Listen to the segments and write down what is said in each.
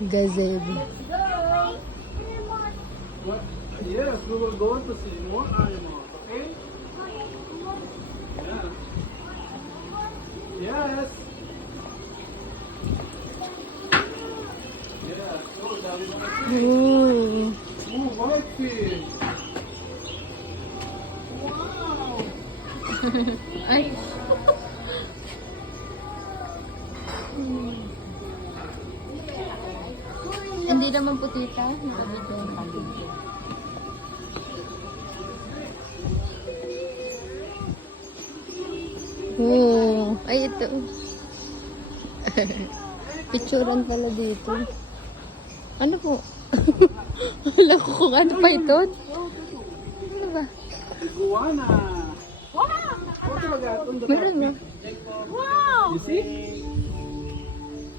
Gazebo. Yes, we will go to see more animals, okay? Yeah. Yes. Yes. Oh, dami mga fish. Ooh. Ooh, whitefish. Wow. Ay. Hindi naman putita. Oh, ay ito. Picturean pala dito. Ano po? Wala ko kung ano pa ito. Ano ba? Iguana. Wow. Meron na. You see?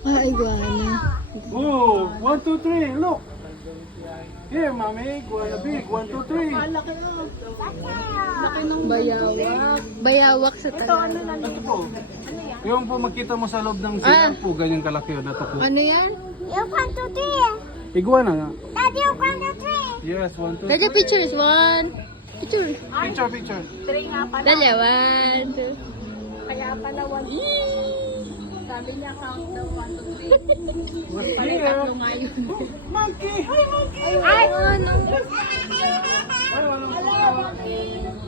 Ah, iguana. Oh, 1, 2, 3, look. Here, mommy, iguana big. 1, 2, 3. Bayawak. Bayawak sa talan. Ito po. Yung po makita mo sa loob ng silang po, ganyan kalaki yun. Ito po. Ano yan? You want to do? Iguana nga. Daddy, you want to do? Yes, 1, 2, 3. Kaya pictures. One. Picture. Picture, picture. Dali. One, two. Kaya pala one. Sabi niya count daw 1 to 3. Here. Ngayon. Monkey! Hi, monkey! Ay, ano? Ay, walang